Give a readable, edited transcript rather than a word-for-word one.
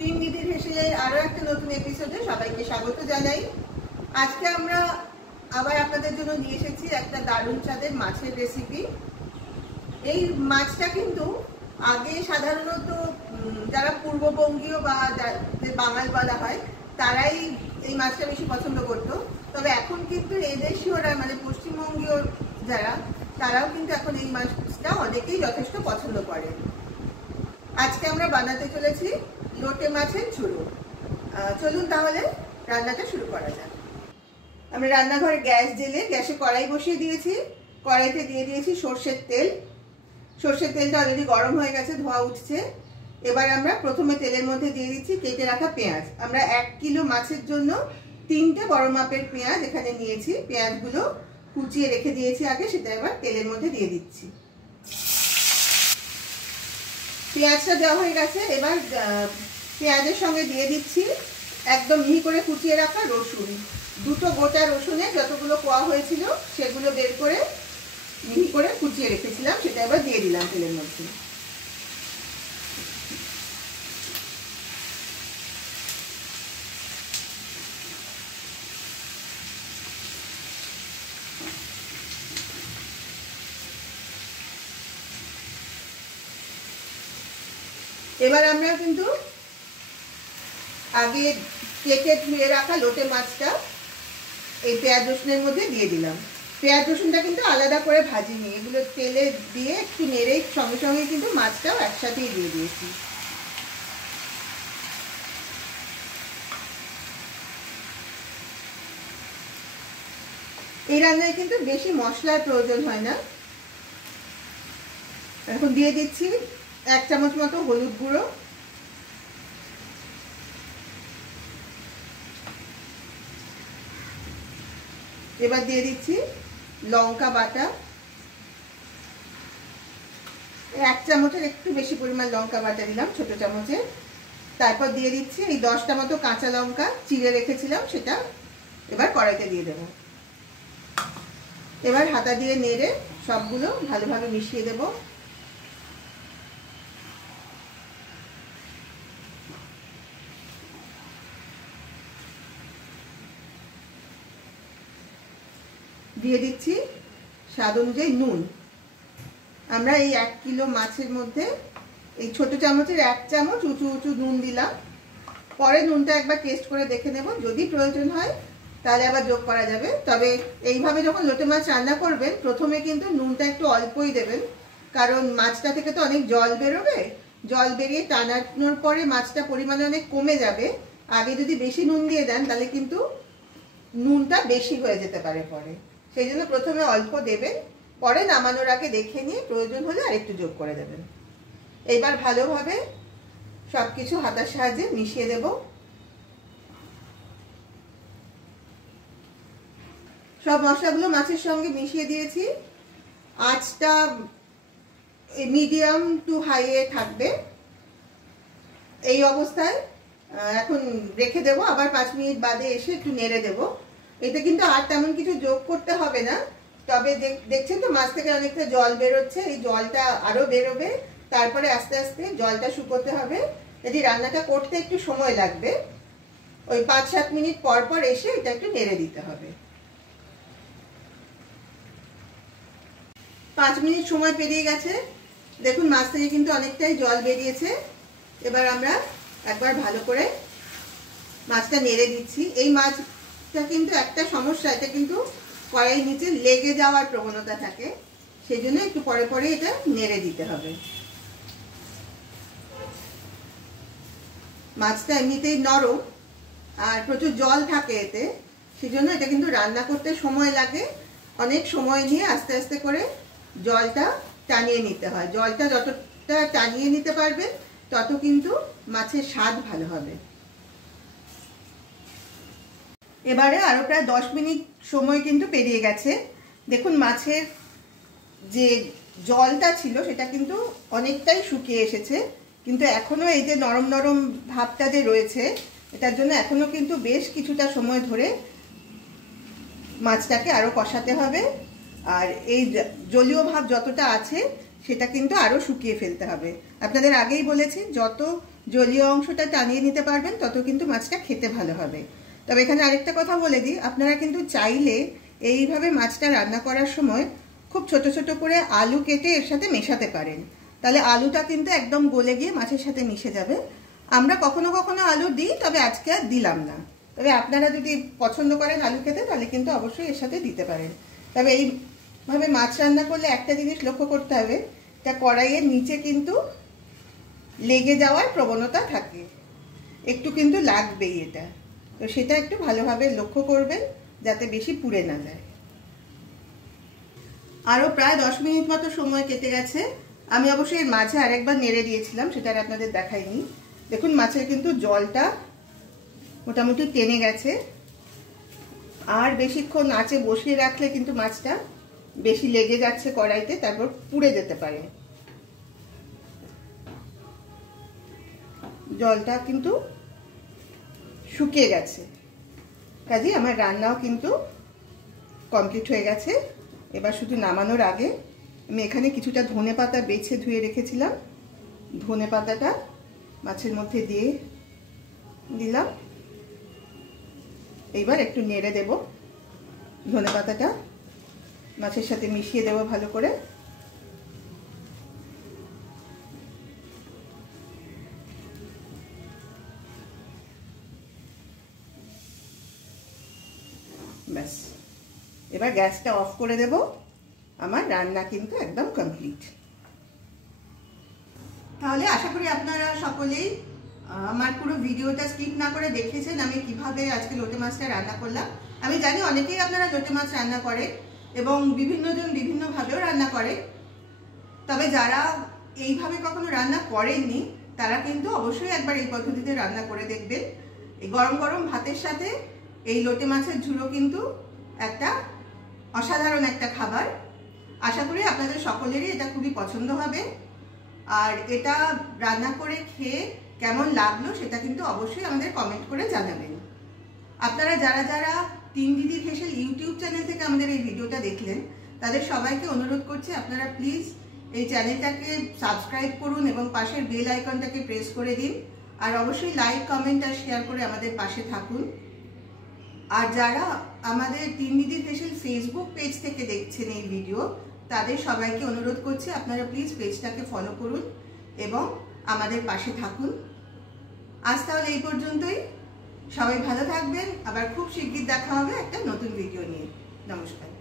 তিন দিদির হেসেলের আরো একটা নতুন এপিসোডে সবাইকে স্বাগত জানাই। আজকে আমরা আবার আপনাদের জন্য নিয়ে এসেছি একটা দারুণ স্বাদের মাছের রেসিপি। এই মাছটা কিন্তু আগে সাধারণত যারা পূর্ববঙ্গীয় বা যাদের বাঙাল বলা হয় তারাই এই মাছটা বেশি পছন্দ করতো। তবে এখন কিন্তু এদেশীয়রা মানে পশ্চিমবঙ্গীয় যারা তারাও কিন্তু এখন এই মাছটা অনেকেই যথেষ্ট পছন্দ করে। আজকে আমরা বানাতে চলেছি লোটে মাছের ঝুড়ো। চলুন তাহলে রান্নাটা শুরু করা যাক। আমরা রান্নাঘরে গ্যাস জ্বেলে গ্যাসে কড়াই বসিয়ে দিয়েছি। কড়াইতে দিয়ে দিয়েছি সর্ষের তেল। সর্ষের তেলটা অলরেডি গরম হয়ে গেছে, ধোঁয়া উঠছে। এবার আমরা প্রথমে তেলের মধ্যে দিয়ে দিচ্ছি কেটে রাখা পেঁয়াজ। আমরা 1 কিলো মাছের জন্য 3টে বড় মাপের পেঁয়াজ এখানে নিয়েছি। পেঁয়াজগুলো কুচিয়ে রেখে দিয়েছি আগে, সেটা এবার তেলের মধ্যে দিয়ে দিচ্ছি। পেঁয়াজটা দেওয়া হয়ে গেছে। এবার পেঁয়াজের সঙ্গে দিয়ে দিচ্ছি একদম মিহি করে কুচিয়ে রাখা রসুন। 2টো গোটা রসুনে যতগুলো কোয়া হয়েছিল সেগুলো বের করে মিহি করে কুচিয়ে রেখেছিলাম, সেটা এবার দিয়ে দিলাম তেলের মধ্যে। এবার আমরা কিন্তু আগে কেটে ধুয়ে রাখা লোটে মাছটা এই পেঁয়াজ রসুনের মধ্যে দিয়ে দিলাম। পেঁয়াজ রসুনটা কিন্তু আলাদা করে ভাজিনি, এগুলো তেলে দিয়ে একটু নেড়ে সঙ্গে সঙ্গে কিন্তু মাছটাও একসাথেই দিয়ে দিয়েছি। এই রান্নায় কিন্তু বেশি মশলার প্রয়োজন হয় না। এখন দিয়ে দিচ্ছি 1 চামচ মতো হলুদ গুঁড়ো, এবার দিয়ে দিচ্ছি লঙ্কা বাটা। 1 চামচের একটু বেশি পরিমাণ লঙ্কা বাটা দিলাম, ছোট চামচে। তারপর দিয়ে দিচ্ছি এই 10টা মতো কাঁচা লঙ্কা চিড়ে রেখেছিলাম, সেটা এবার কড়াইতে দিয়ে দেব। এবার হাতা দিয়ে নেড়ে সবগুলো ভালোভাবে মিশিয়ে দেব। দিয়ে দিচ্ছি স্বাদ অনুযায়ী নুন। আমরা এই 1 কিলো মাছের মধ্যে এই ছোট চামচের 1 চামচ উঁচু উঁচু নুন দিলাম। পরে নুনটা একবার টেস্ট করে দেখে নেব, যদি প্রয়োজন হয় তাহলে আবার যোগ করা যাবে। তবে এইভাবে যখন লোটে মাছ রান্না করবেন প্রথমে কিন্তু নুনটা একটু অল্পই দেবেন, কারণ মাছটা থেকে তো অনেক জল বেরোবে। জল বেরিয়ে টানানোর পরে মাছটা পরিমাণে অনেক কমে যাবে। আগে যদি বেশি নুন দিয়ে দেন তাহলে কিন্তু নুনটা বেশি হয়ে যেতে পারে পরে, সেই জন্য প্রথমে অল্প দেবেন, পরে নামানোর আগে দেখে নিয়ে প্রয়োজন হলে আরেকটু যোগ করে দেবেন। এবার ভালোভাবে সবকিছু হাতার সাহায্যে মিশিয়ে দেব। সব মশলাগুলো মাছের সঙ্গে মিশিয়ে দিয়েছি। আঁচটা মিডিয়াম টু হাইয়ে থাকবে। এই অবস্থায় এখন রেখে দেব, আবার 5 মিনিট বাদে এসে একটু নেড়ে দেব। এতে কিন্তু আর তেমন কিছু যোগ করতে হবে না। তবে দেখছেন তো মাছ থেকে অনেকটা জল বেরোচ্ছে, এই জলটা আরো বেরোবে। তারপরে আস্তে আস্তে জলটা শুকোতে হবে। এটি রান্নাটা করতে একটু সময় লাগবে। ওই 5-7 মিনিট পর পর এসে এটা একটু নেড়ে দিতে হবে। 5 মিনিট সময় পেরিয়ে গেছে, দেখুন মাছ থেকে কিন্তু অনেকটাই জল বেরিয়েছে। এবার আমরা একবার ভালো করে মাছটা নেড়ে দিচ্ছি। এই মাছটা কিন্তু একটা সমস্যা, এটা কিন্তু কড়াই নিচে লেগে যাওয়ার প্রবণতা থাকে, সেই জন্য একটু পরে পরে এটা নেড়ে দিতে হবে। মাছটা এমনিতেই নরম আর প্রচুর জল থাকে এতে, সেজন্য এটা কিন্তু রান্না করতে সময় লাগে। অনেক সময় নিয়ে আস্তে আস্তে করে জলটা টানিয়ে নিতে হয়। জলটা যতটা টানিয়ে নিতে পারবে তত কিন্তু মাছের স্বাদ ভালো হবে। এবারে আরো প্রায় 10 মিনিট সময় কিন্তু পেরিয়ে গেছে। দেখুন মাছের যে জলটা ছিল সেটা কিন্তু অনেকটাই শুকিয়ে এসেছে, কিন্তু এখনো এই যে নরম নরম ভাবটা যে রয়েছে এটার জন্য এখনো কিন্তু বেশ কিছুটা সময় ধরে মাছটাকে আরো কষাতে হবে। আর এই জলীয় ভাব যতটা আছে সেটা কিন্তু আরো শুকিয়ে ফেলতে হবে। আপনাদের আগেই বলেছি যত জলীয় অংশটা টানিয়ে নিতে পারবেন, তত কিন্তু মাছটা খেতে ভালো হবে। তবে এখানে আরেকটা কথা বলে দিই, আপনারা কিন্তু চাইলে এইভাবে মাছটা রান্না করার সময় খুব ছোট ছোট করে আলু কেটে এর সাথে মেশাতে পারেন, তাহলে আলুটা কিন্তু একদম গলে গিয়ে মাছের সাথে মিশে যাবে। আমরা কখনো কখনো আলু দিই, তবে আজকে আর দিলাম না। তবে আপনারা যদি পছন্দ করেন আলু খেতে, তাহলে কিন্তু অবশ্যই এর সাথে দিতে পারেন। তবে এইভাবে মাছ রান্না করলে একটা জিনিস লক্ষ্য করতে হবে, তা কড়াইয়ের নিচে কিন্তু লেগে যাওয়ার প্রবণতা থাকে, একটু কিন্তু লাগবেই এটা, তো সেটা একটু ভালোভাবে লক্ষ্য করবেন যাতে বেশি পুড়ে না যায়। আরও প্রায় 10 মিনিট মতো সময় কেটে গেছে। আমি অবশ্যই এর মাঝে আরেকবার নেড়ে দিয়েছিলাম, সেটা আর আপনাদের দেখাইনি। দেখুন মাছের কিন্তু জলটা মোটামুটি টেনে গেছে। আর বেশিক্ষণ আঁচে বসিয়ে রাখলে কিন্তু মাছটা বেশি লেগে যাচ্ছে কড়াইতে, তারপর পুড়ে যেতে পারে। জলটা কিন্তু শুকিয়ে গেছে, কাজে আমার রান্নাও কিন্তু কমপ্লিট হয়ে গেছে। এবার শুধু নামানোর আগে আমি এখানে কিছুটা ধনেপাতা বেছে ধুয়ে রেখেছিলাম, ধনেপাতাটা মাছের মধ্যে দিয়ে দিলাম। এইবার একটু নেড়ে দেব, ধনেপাতাটা মাছের সাথে মিশিয়ে দেব ভালো করে। ব্যাস, এবার গ্যাসটা অফ করে দেব। আমার রান্না কিন্তু একদম কমপ্লিট। তাহলে আশা করি আপনারা সকলেই আমার পুরো ভিডিওটা স্কিপ না করে দেখেছেন আমি কিভাবে আজকে লোটে মাছটা রান্না করলাম। আমি জানি অনেকেই আপনারা লোটে মাছ রান্না করে এবং বিভিন্নজন বিভিন্নভাবেও রান্না করে, তবে যারা এইভাবে কখনো রান্না করেননি তারা কিন্তু অবশ্যই একবার এই পদ্ধতিতে রান্না করে দেখবেন। এই গরম গরম ভাতের সাথে এই লোটে মাছের ঝুড়ো কিন্তু একটা অসাধারণ একটা খাবার। আশা করি আপনাদের সকলেরই এটা খুবই পছন্দ হবে। আর এটা রান্না করে খেয়ে কেমন লাগলো সেটা কিন্তু অবশ্যই আমাদের কমেন্ট করে জানাবেন। আপনারা যারা যারা তিন দিদির হেসেল ইউটিউব চ্যানেল থেকে আমাদের এই ভিডিওটা দেখলেন, তাদের সবাইকে অনুরোধ করছি আপনারা প্লিজ এই চ্যানেলটাকে সাবস্ক্রাইব করুন এবং পাশের বেল আইকনটাকে প্রেস করে দিন। আর অবশ্যই লাইক, কমেন্ট আর শেয়ার করে আমাদের পাশে থাকুন। আর যারা আমাদের তিন দিদির হেসেল ফেসবুক পেজ থেকে দেখছেন এই ভিডিও, তাদের সবাইকে অনুরোধ করছি আপনারা প্লিজ পেজটাকে ফলো করুন এবং আমাদের পাশে থাকুন। আজ তাহলে এই পর্যন্তই। সবাই ভালো থাকবেন, আবার খুব শিগগির দেখা হবে একটা নতুন ভিডিও নিয়ে। নমস্কার।